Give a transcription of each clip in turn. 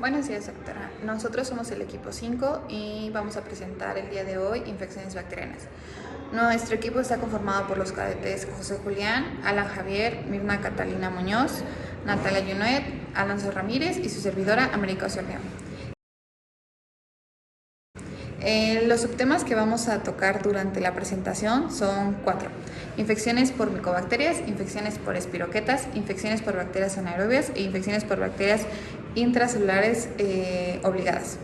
Buenos días, doctora. Nosotros somos el equipo 5 y vamos a presentar el día de hoy infecciones bacterianas. Nuestro equipo está conformado por los cadetes José Julián, Alan Javier, Mirna Catalina Muñoz, Natalia Yunet, Alonso Ramírez y su servidora América Osornio. Los subtemas que vamos a tocar durante la presentación son 4. Infecciones por micobacterias, infecciones por espiroquetas, infecciones por bacterias anaerobias e infecciones por bacterias intracelulares obligadas.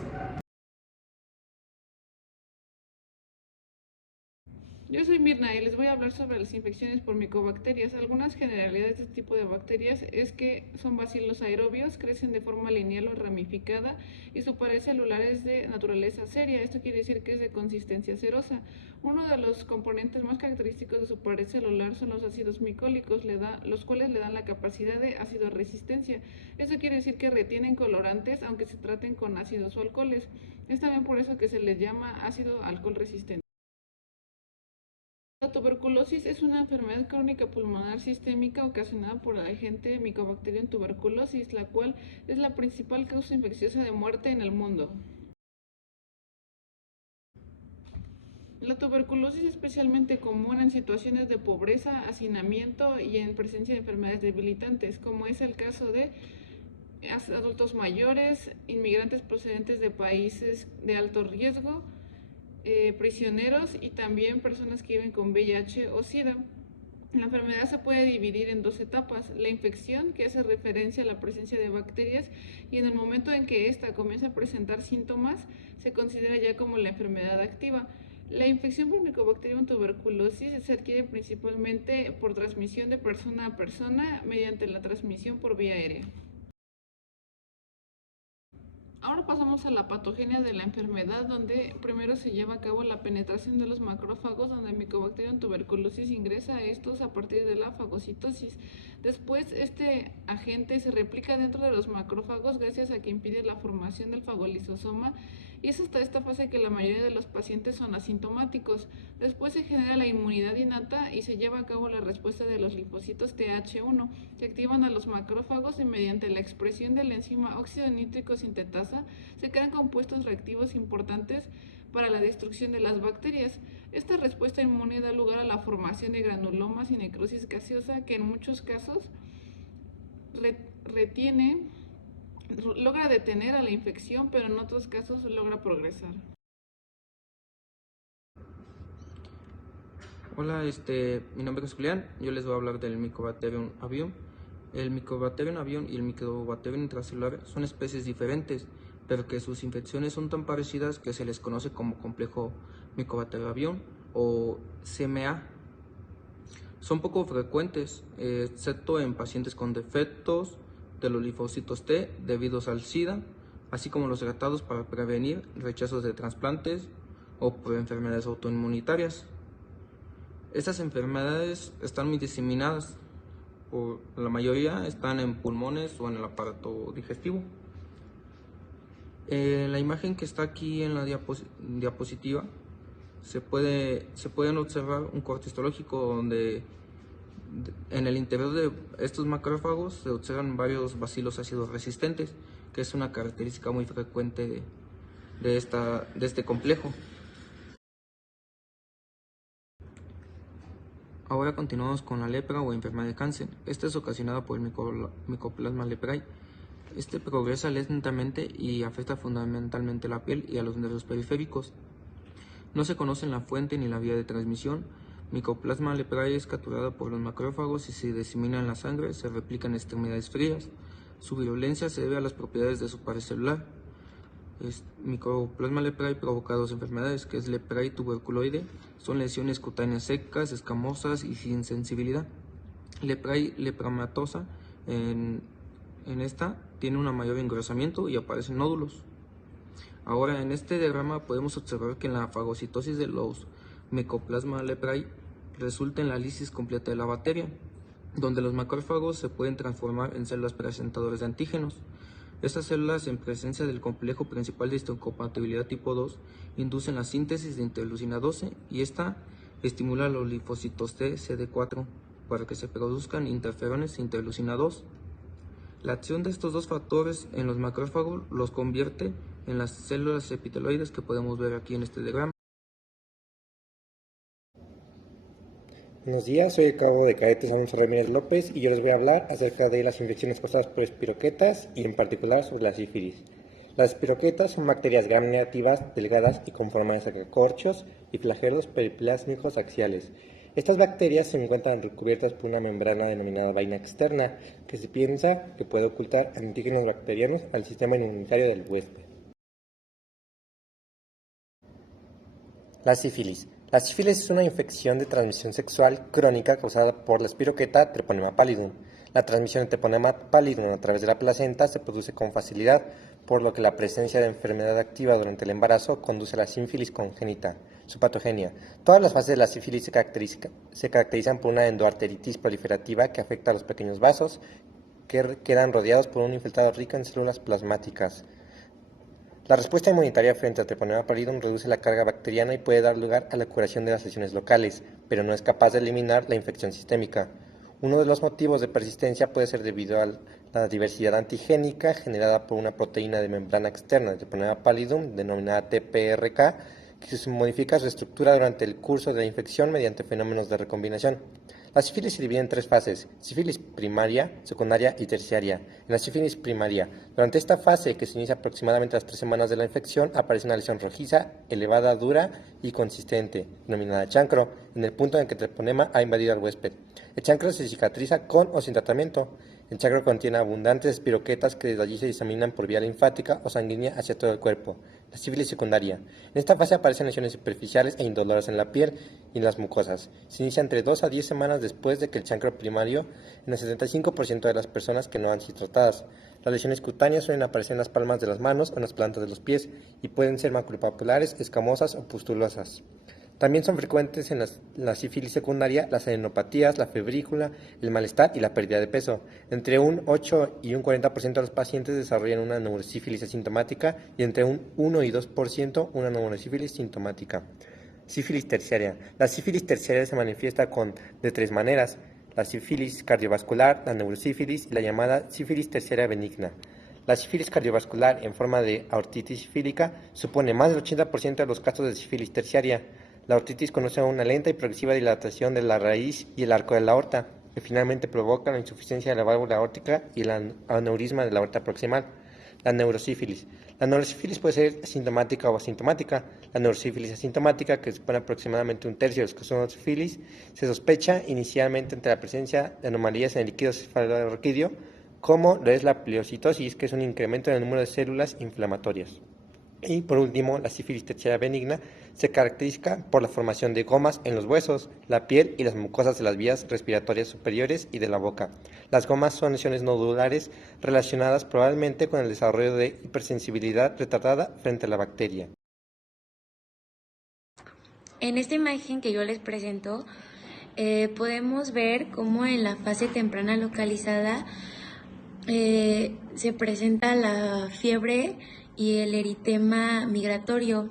Yo soy Mirna y les voy a hablar sobre las infecciones por micobacterias. Algunas generalidades de este tipo de bacterias es que son bacilos aerobios, crecen de forma lineal o ramificada y su pared celular es de naturaleza seria. Esto quiere decir que es de consistencia cerosa. Uno de los componentes más característicos de su pared celular son los ácidos micólicos, los cuales le dan la capacidad de ácido resistencia. Esto quiere decir que retienen colorantes aunque se traten con ácidos o alcoholes. Es también por eso que se les llama ácido alcohol resistente. La tuberculosis es una enfermedad crónica pulmonar sistémica ocasionada por el agente Mycobacterium tuberculosis, la cual es la principal causa infecciosa de muerte en el mundo. La tuberculosis es especialmente común en situaciones de pobreza, hacinamiento y en presencia de enfermedades debilitantes, como es el caso de adultos mayores, inmigrantes procedentes de países de alto riesgo, prisioneros y también personas que viven con VIH o SIDA. La enfermedad se puede dividir en dos etapas: la infección, que hace referencia a la presencia de bacterias, y en el momento en que ésta comienza a presentar síntomas, se considera ya como la enfermedad activa. La infección por Mycobacterium tuberculosis se adquiere principalmente por transmisión de persona a persona mediante la transmisión por vía aérea. Ahora pasamos a la patogenia de la enfermedad, donde primero se lleva a cabo la penetración de los macrófagos, donde el Mycobacterium tuberculosis ingresa a estos a partir de la fagocitosis. Después, este agente se replica dentro de los macrófagos gracias a que impide la formación del fagolisosoma, y es hasta esta fase que la mayoría de los pacientes son asintomáticos. Después se genera la inmunidad innata y se lleva a cabo la respuesta de los linfocitos Th1, que activan a los macrófagos y mediante la expresión de la enzima óxido nítrico sintetasa se crean compuestos reactivos importantes para la destrucción de las bacterias. Esta respuesta inmune da lugar a la formación de granulomas y necrosis gaseosa, que en muchos casos logra detener a la infección, pero en otros casos logra progresar. Hola, mi nombre es Julián. Yo les voy a hablar del Mycobacterium avium. El Mycobacterium avium y el Mycobacterium intracelular son especies diferentes, pero que sus infecciones son tan parecidas que se les conoce como complejo Mycobacterium avium o CMA. Son poco frecuentes, excepto en pacientes con defectos de los linfocitos T debidos al SIDA, así como los tratados para prevenir rechazos de trasplantes o por enfermedades autoinmunitarias. Estas enfermedades están muy diseminadas, la mayoría están en pulmones o en el aparato digestivo. La imagen que está aquí en la diapositiva se pueden observar un corte histológico donde en el interior de estos macrófagos se observan varios bacilos ácidos resistentes, que es una característica muy frecuente de este complejo. Ahora continuamos con la lepra o enfermedad de cáncer. Esta es ocasionada por el Mycoplasma leprae. Este progresa lentamente y afecta fundamentalmente la piel y a los nervios periféricos. No se conocen la fuente ni la vía de transmisión. Mycoplasma leprae es capturada por los macrófagos y se disemina en la sangre, se replica en extremidades frías. Su virulencia se debe a las propiedades de su pared celular. Mycoplasma leprae provoca dos enfermedades, que es leprae tuberculoide. Son lesiones cutáneas secas, escamosas y sin sensibilidad. Leprae lepramatosa, en esta tiene un mayor engrosamiento y aparecen nódulos. Ahora, en este diagrama podemos observar que en la fagocitosis de los Mycoplasma leprae resulta en la lisis completa de la bacteria, donde los macrófagos se pueden transformar en células presentadoras de antígenos. Estas células, en presencia del complejo principal de histocompatibilidad tipo 2, inducen la síntesis de interleucina 12 y esta estimula los linfocitos T CD4 para que se produzcan interferones e interleucina 2. La acción de estos dos factores en los macrófagos los convierte en las células epiteloides que podemos ver aquí en este diagrama. Buenos días, soy el cabo de cadetes Alonso Ramírez López y yo les voy a hablar acerca de las infecciones causadas por espiroquetas y en particular sobre la sífilis. Las espiroquetas son bacterias gram negativas, delgadas y con forma de sacacorchos y flagelos periplásmicos axiales. Estas bacterias se encuentran recubiertas por una membrana denominada vaina externa que se piensa que puede ocultar antígenos bacterianos al sistema inmunitario del huésped. La sífilis. La sífilis es una infección de transmisión sexual crónica causada por la espiroqueta Treponema pallidum. La transmisión de Treponema pallidum a través de la placenta se produce con facilidad, por lo que la presencia de enfermedad activa durante el embarazo conduce a la sífilis congénita. Su patogenia. Todas las fases de la sífilis se caracterizan por una endoarteritis proliferativa que afecta a los pequeños vasos que quedan rodeados por un infiltrado rico en células plasmáticas. La respuesta inmunitaria frente al Treponema pallidum reduce la carga bacteriana y puede dar lugar a la curación de las lesiones locales, pero no es capaz de eliminar la infección sistémica. Uno de los motivos de persistencia puede ser debido a la diversidad antigénica generada por una proteína de membrana externa del Treponema pallidum, denominada TPRK, que se modifica su estructura durante el curso de la infección mediante fenómenos de recombinación. La sífilis se divide en tres fases: sífilis primaria, secundaria y terciaria. En la sífilis primaria, durante esta fase, que se inicia aproximadamente a las 3 semanas de la infección, aparece una lesión rojiza, elevada, dura y consistente, denominada chancro, en el punto en que el treponema ha invadido al huésped. El chancro se cicatriza con o sin tratamiento. El chancro contiene abundantes espiroquetas que desde allí se diseminan por vía linfática o sanguínea hacia todo el cuerpo. La sífilis secundaria. En esta fase aparecen lesiones superficiales e indoloras en la piel y en las mucosas. Se inicia entre 2 a 10 semanas después de que el chancro primario en el 75% de las personas que no han sido tratadas. Las lesiones cutáneas suelen aparecer en las palmas de las manos o en las plantas de los pies y pueden ser maculopapulares, escamosas o pustulosas. También son frecuentes en la sífilis secundaria las adenopatías, la febrícula, el malestar y la pérdida de peso. Entre un 8 y un 40% de los pacientes desarrollan una neurosífilis asintomática y entre un 1 y 2% una neurosífilis sintomática. Sífilis terciaria. La sífilis terciaria se manifiesta de 3 maneras: la sífilis cardiovascular, la neurosífilis y la llamada sífilis terciaria benigna. La sífilis cardiovascular en forma de aortitis sifílica supone más del 80% de los casos de sífilis terciaria. La aortitis conoce una lenta y progresiva dilatación de la raíz y el arco de la aorta, que finalmente provoca la insuficiencia de la válvula aórtica y el aneurisma de la aorta proximal. La neurosífilis. La neurosífilis puede ser sintomática o asintomática. La neurosífilis asintomática, que supone aproximadamente un tercio de los casos de sífilis, se sospecha inicialmente ante la presencia de anomalías en el líquido cefalorraquídeo, como lo es la pleocitosis, que es un incremento en el número de células inflamatorias. Y por último, la sífilis terciaria benigna se caracteriza por la formación de gomas en los huesos, la piel y las mucosas de las vías respiratorias superiores y de la boca. Las gomas son lesiones nodulares relacionadas probablemente con el desarrollo de hipersensibilidad retardada frente a la bacteria. En esta imagen que yo les presento, podemos ver cómo en la fase temprana localizada se presenta la fiebre y el eritema migratorio,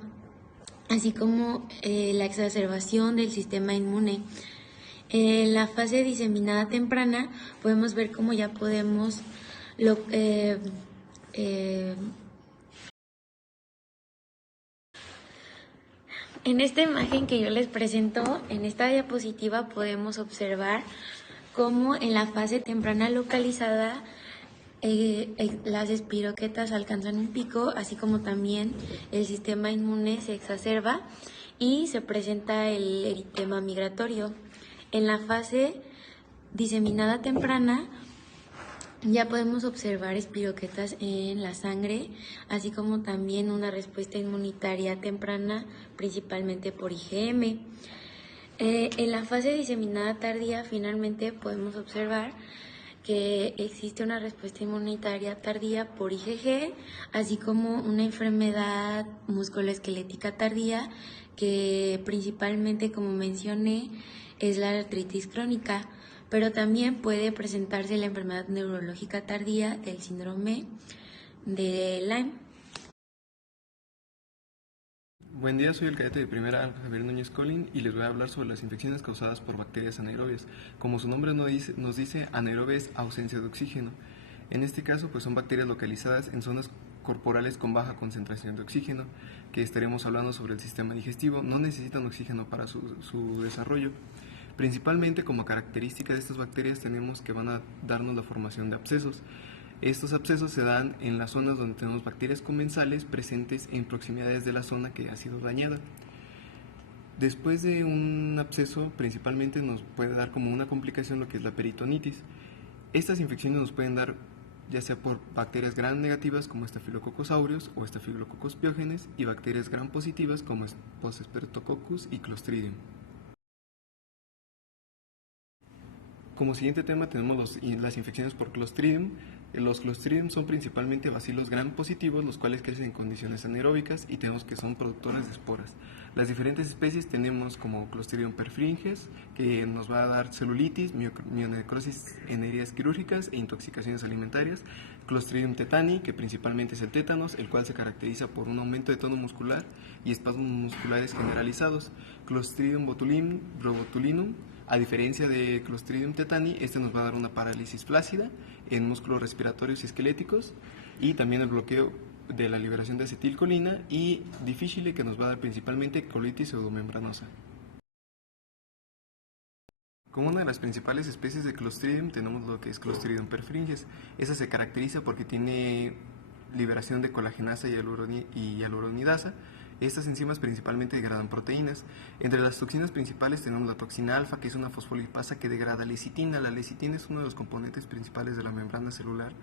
así como la exacerbación del sistema inmune. En la fase diseminada temprana podemos ver cómo ya podemos en esta imagen que yo les presento, en esta diapositiva podemos observar cómo en la fase temprana localizada las espiroquetas alcanzan un pico, así como también el sistema inmune se exacerba y se presenta el eritema migratorio. En la fase diseminada temprana ya podemos observar espiroquetas en la sangre, así como también una respuesta inmunitaria temprana, principalmente por IgM. En la fase diseminada tardía, finalmente podemos observar que existe una respuesta inmunitaria tardía por IgG, así como una enfermedad musculoesquelética tardía, que principalmente, como mencioné, es la artritis crónica, pero también puede presentarse la enfermedad neurológica tardía del síndrome de Lyme. Buen día, soy el cadete de primera Javier Núñez Colín y les voy a hablar sobre las infecciones causadas por bacterias anaerobias. Como su nombre nos dice, anaerobia es ausencia de oxígeno. En este caso, pues son bacterias localizadas en zonas corporales con baja concentración de oxígeno, que estaremos hablando sobre el sistema digestivo. No necesitan oxígeno para su desarrollo. Principalmente como característica de estas bacterias tenemos que van a darnos la formación de abscesos. Estos abscesos se dan en las zonas donde tenemos bacterias comensales presentes en proximidades de la zona que ha sido dañada. Después de un absceso, principalmente nos puede dar como una complicación lo que es la peritonitis. Estas infecciones nos pueden dar ya sea por bacterias gram negativas como Staphylococcus aureus o Staphylococcus pyogenes y bacterias gram positivas como Streptococcus y Clostridium. Como siguiente tema tenemos las infecciones por Clostridium. Los Clostridium son principalmente bacilos gram positivos, los cuales crecen en condiciones anaeróbicas y tenemos que son productores de esporas. Las diferentes especies tenemos como Clostridium perfringens, que nos va a dar celulitis, mionecrosis en heridas quirúrgicas e intoxicaciones alimentarias. Clostridium tetani, que principalmente es el tétanos, el cual se caracteriza por un aumento de tono muscular y espasmos musculares generalizados. Clostridium botulinum, a diferencia de Clostridium tetani, este nos va a dar una parálisis flácida en músculos respiratorios y esqueléticos y también el bloqueo de la liberación de acetilcolina y difícil que nos va a dar principalmente colitis pseudomembranosa. Como una de las principales especies de Clostridium tenemos lo que es Clostridium perfringens. Esa se caracteriza porque tiene liberación de colagenasa y hialuronidasa. Estas enzimas principalmente degradan proteínas. Entre las toxinas principales tenemos la toxina alfa, que es una fosfolipasa que degrada lecitina. La lecitina es uno de los componentes principales de la membrana celular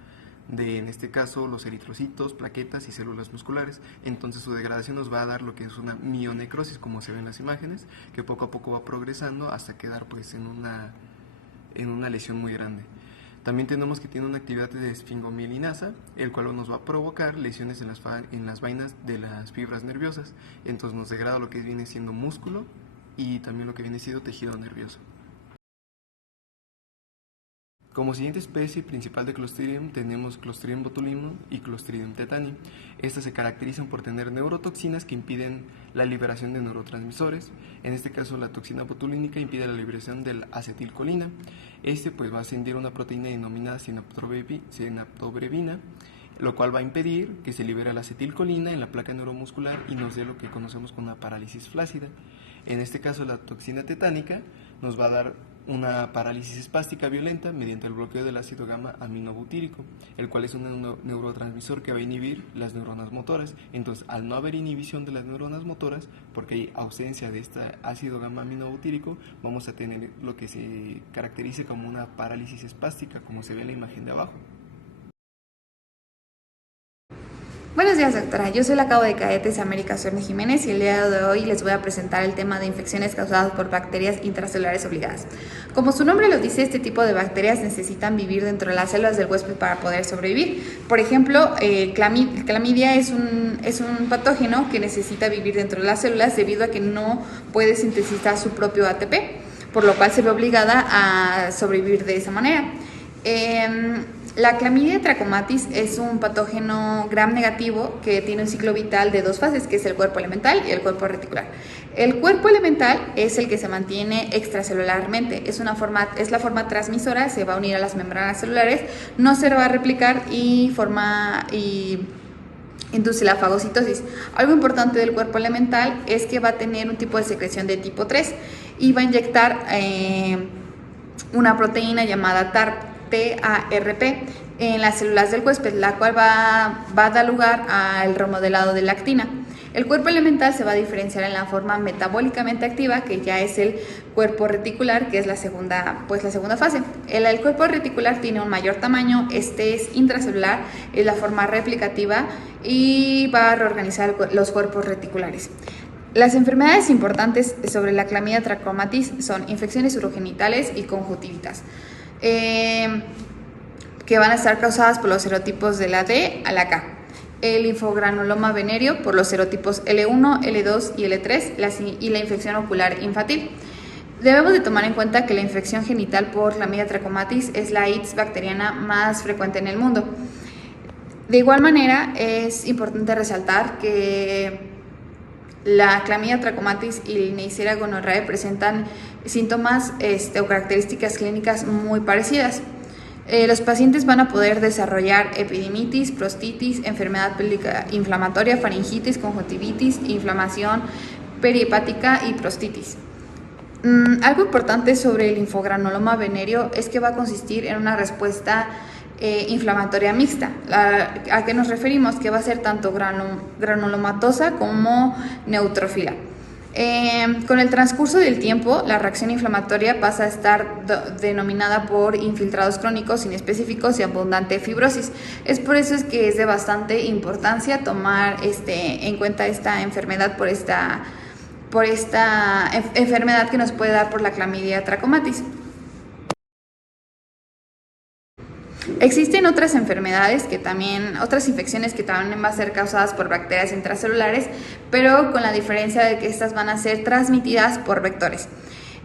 en este caso, los eritrocitos, plaquetas y células musculares. Entonces su degradación nos va a dar lo que es una mionecrosis, como se ve en las imágenes, que poco a poco va progresando hasta quedar pues en una lesión muy grande. También tenemos que tiene una actividad de esfingomielinasa, el cual nos va a provocar lesiones en las vainas de las fibras nerviosas. Entonces nos degrada lo que viene siendo músculo y también lo que viene siendo tejido nervioso. Como siguiente especie principal de Clostridium tenemos Clostridium botulinum y Clostridium tetani. Estas se caracterizan por tener neurotoxinas que impiden la liberación de neurotransmisores. En este caso la toxina botulínica impide la liberación de la acetilcolina. Pues va a ascender una proteína denominada sinaptobrevina, lo cual va a impedir que se libere la acetilcolina en la placa neuromuscular y nos dé lo que conocemos como una parálisis flácida. En este caso la toxina tetánica nos va a dar una parálisis espástica violenta mediante el bloqueo del ácido gamma aminobutírico, el cual es un neurotransmisor que va a inhibir las neuronas motoras. Entonces, al no haber inhibición de las neuronas motoras, porque hay ausencia de este ácido gamma aminobutírico, vamos a tener lo que se caracteriza como una parálisis espástica, como se ve en la imagen de abajo. Buenos días, doctora. Yo soy la cabo de cadetes América Suerne Jiménez y el día de hoy les voy a presentar el tema de infecciones causadas por bacterias intracelulares obligadas. Como su nombre lo dice, este tipo de bacterias necesitan vivir dentro de las células del huésped para poder sobrevivir. Por ejemplo, clamidia es un patógeno que necesita vivir dentro de las células debido a que no puede sintetizar su propio ATP, por lo cual se ve obligada a sobrevivir de esa manera. La Clamidia trachomatis es un patógeno gram negativo que tiene un ciclo vital de 2 fases, que es el cuerpo elemental y el cuerpo reticular. El cuerpo elemental es el que se mantiene extracelularmente, es la forma transmisora, se va a unir a las membranas celulares, no se va a replicar y induce la fagocitosis. Algo importante del cuerpo elemental es que va a tener un tipo de secreción de tipo 3 y va a inyectar una proteína llamada TARP en las células del huésped, la cual va a dar lugar al remodelado de la actina. El cuerpo elemental se va a diferenciar en la forma metabólicamente activa, que ya es el cuerpo reticular, que es la segunda fase. El cuerpo reticular tiene un mayor tamaño, este es intracelular, es la forma replicativa y va a reorganizar los cuerpos reticulares. Las enfermedades importantes sobre la Clamidia trachomatis son infecciones urogenitales y conjuntivitis, que van a estar causadas por los serotipos de la D a la K. El linfogranuloma venéreo por los serotipos L1, L2 y L3 y la infección ocular infantil. Debemos de tomar en cuenta que la infección genital por Clamidia trachomatis es la ITS bacteriana más frecuente en el mundo. De igual manera, es importante resaltar que la Clamidia trachomatis y el Neisseria gonorrhoeae presentan síntomas o características clínicas muy parecidas. Los pacientes van a poder desarrollar epidemitis, prostitis, enfermedad pélvica inflamatoria, faringitis, conjuntivitis, inflamación perihepática y prostitis. Algo importante sobre el linfogranuloma venéreo es que va a consistir en una respuesta inflamatoria mixta. ¿A qué nos referimos? Que va a ser tanto granulomatosa como neutrófila. Con el transcurso del tiempo, la reacción inflamatoria pasa a estar denominada por infiltrados crónicos inespecíficos y abundante fibrosis. Es por eso es que es de bastante importancia tomar en cuenta esta enfermedad por esta enfermedad que nos puede dar por la clamidia trachomatis. Existen otras enfermedades otras infecciones que también van a ser causadas por bacterias intracelulares, pero con la diferencia de que estas van a ser transmitidas por vectores.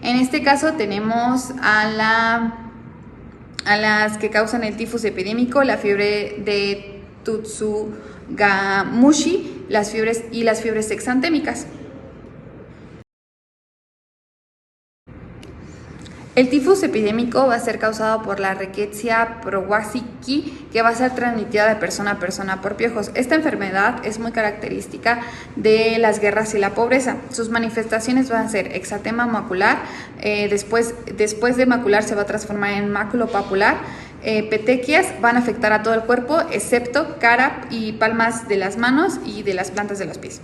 En este caso tenemos a las que causan el tifus epidémico, la fiebre de Tsugamushi y las fiebres exantémicas. El tifus epidémico va a ser causado por la Rickettsia prowazekii, que va a ser transmitida de persona a persona por piojos. Esta enfermedad es muy característica de las guerras y la pobreza. Sus manifestaciones van a ser exantema macular, después de macular se va a transformar en maculopapular, petequias van a afectar a todo el cuerpo, excepto cara y palmas de las manos y de las plantas de los pies.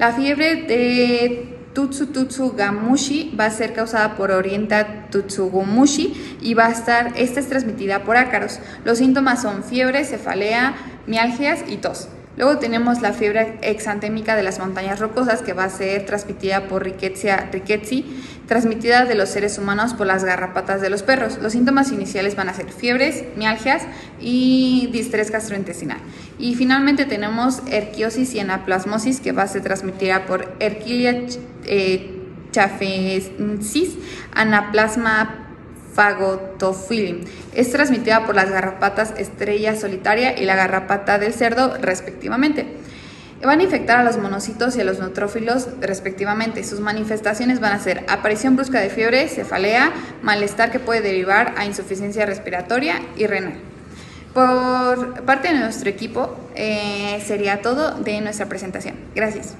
La fiebre de Tsugamushi va a ser causada por Orienta Tsugamushi y esta es transmitida por ácaros. Los síntomas son fiebre, cefalea, mialgias y tos. Luego tenemos la fiebre exantémica de las montañas rocosas, que va a ser transmitida por Rickettsia rickettsii, transmitida de los seres humanos por las garrapatas de los perros. Los síntomas iniciales van a ser fiebres, mialgias y distrés gastrointestinal. Y finalmente tenemos erquiosis y anaplasmosis, que va a ser transmitida por Erkilia chafensis, Anaplasma phagocytophilum. Es transmitida por las garrapatas estrella solitaria y la garrapata del cerdo, respectivamente. Van a infectar a los monocitos y a los neutrófilos, respectivamente. Sus manifestaciones van a ser aparición brusca de fiebre, cefalea, malestar que puede derivar a insuficiencia respiratoria y renal. Por parte de nuestro equipo, sería todo de nuestra presentación. Gracias.